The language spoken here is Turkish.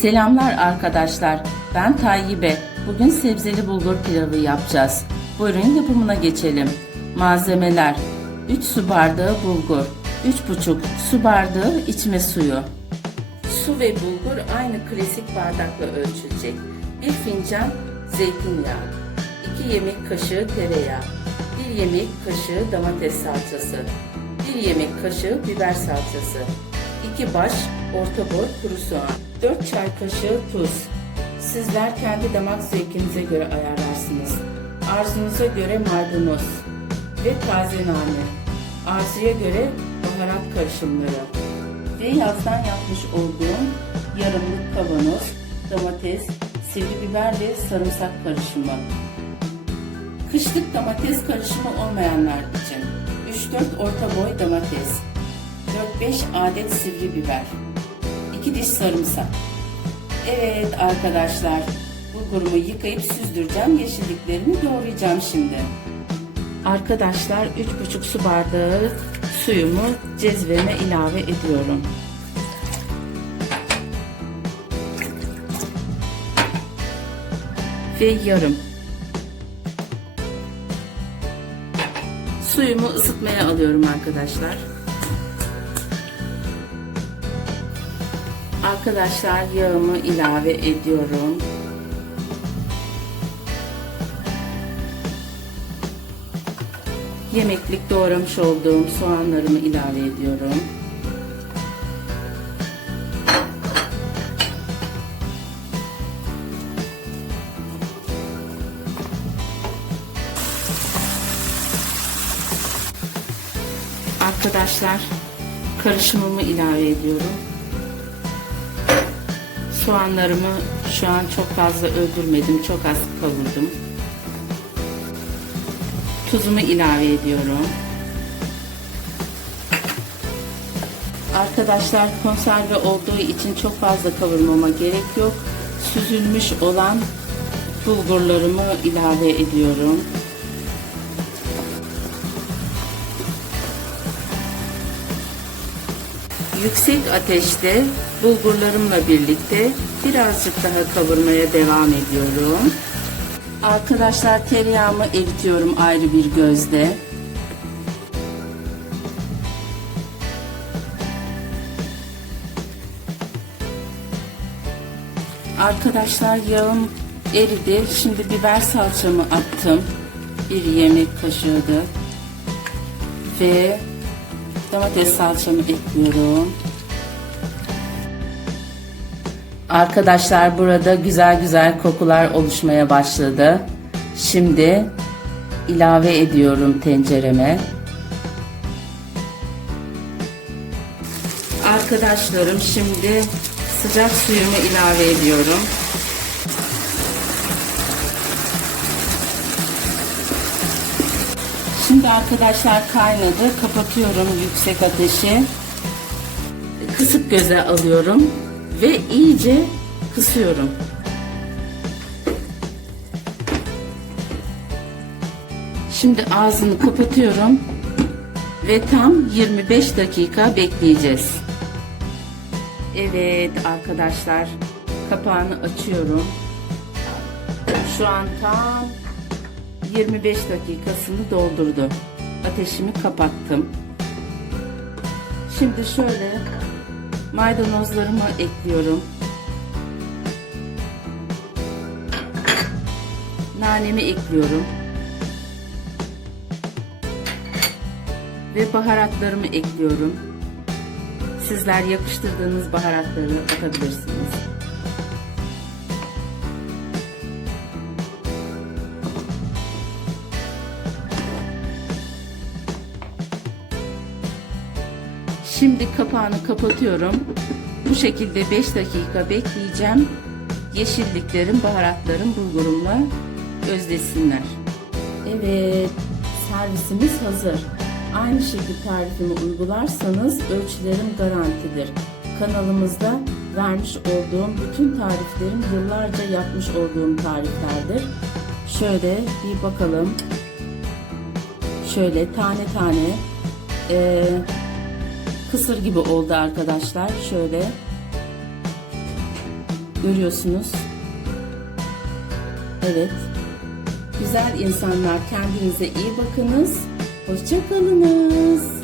Selamlar arkadaşlar. Ben Tayyibe. Bugün sebzeli bulgur pilavı yapacağız. Buyurun yapımına geçelim. Malzemeler 3 su bardağı bulgur, 3,5 su bardağı içme suyu. Su ve bulgur aynı klasik bardakla ölçülecek. 1 fincan zeytinyağı, 2 yemek kaşığı tereyağı, 1 yemek kaşığı domates salçası, 1 yemek kaşığı biber salçası, 2 baş orta boy kuru soğan, 4 çay kaşığı tuz. Sizler kendi damak zevkinize göre ayarlarsınız. Arzunuza göre maydanoz ve taze nane. Arzuya göre baharat karışımları ve yazdan yapmış olduğum yarımlık kavanoz, domates, sivri biber ve sarımsak karışımı. Kışlık domates karışımı olmayanlar için 3-4 orta boy domates, 4-5 adet sivri biber, 2 diş sarımsak. Evet arkadaşlar, bulgurumu yıkayıp süzdüreceğim, yeşilliklerimi doğrayacağım şimdi. Arkadaşlar 3,5 su bardağı suyumu cezveme ilave ediyorum. Ve yarım. Suyumu ısıtmaya alıyorum arkadaşlar. Arkadaşlar yağımı ilave ediyorum. Yemeklik doğramış olduğum soğanlarımı ilave ediyorum. Arkadaşlar karışımımı ilave ediyorum. Soğanlarımı şu an çok fazla öldürmedim. Çok az kavurdum. Tuzumu ilave ediyorum. Arkadaşlar konserve olduğu için çok fazla kavurmama gerek yok. Süzülmüş olan bulgurlarımı ilave ediyorum. Yüksek ateşte bulgurlarımla birlikte birazcık daha kavurmaya devam ediyorum. Arkadaşlar tereyağımı eritiyorum ayrı bir gözde. Arkadaşlar yağım eridi. Şimdi biber salçamı attım. Bir yemek kaşığı ve domates salçamı ekliyorum. Arkadaşlar burada güzel güzel kokular oluşmaya başladı. Şimdi ilave ediyorum tencereme. Arkadaşlarım şimdi sıcak suyumu ilave ediyorum. Şimdi arkadaşlar kaynadı. Kapatıyorum yüksek ateşi. Kısık göze alıyorum ve iyice kısıyorum. Şimdi ağzını kapatıyorum ve tam 25 dakika bekleyeceğiz. Evet arkadaşlar kapağını açıyorum. Şu an tam 25 dakikasını doldurdu. Ateşimi kapattım. Şimdi şöyle maydanozlarımı ekliyorum. Nanemi ekliyorum. Ve baharatlarımı ekliyorum. Sizler yakıştırdığınız baharatları atabilirsiniz. Şimdi kapağını kapatıyorum. Bu şekilde 5 dakika bekleyeceğim. Yeşilliklerim, baharatlarım bulgurumla özlesinler. Evet, servisimiz hazır. Aynı şekilde tarifimi uygularsanız ölçülerim garantidir. Kanalımızda vermiş olduğum bütün tariflerim yıllarca yapmış olduğum tariflerdir. Şöyle bir bakalım. Şöyle tane tane e, kısır gibi oldu arkadaşlar. Şöyle Görüyorsunuz. Evet. Güzel insanlar kendinize iyi bakınız. Hoşçakalınız.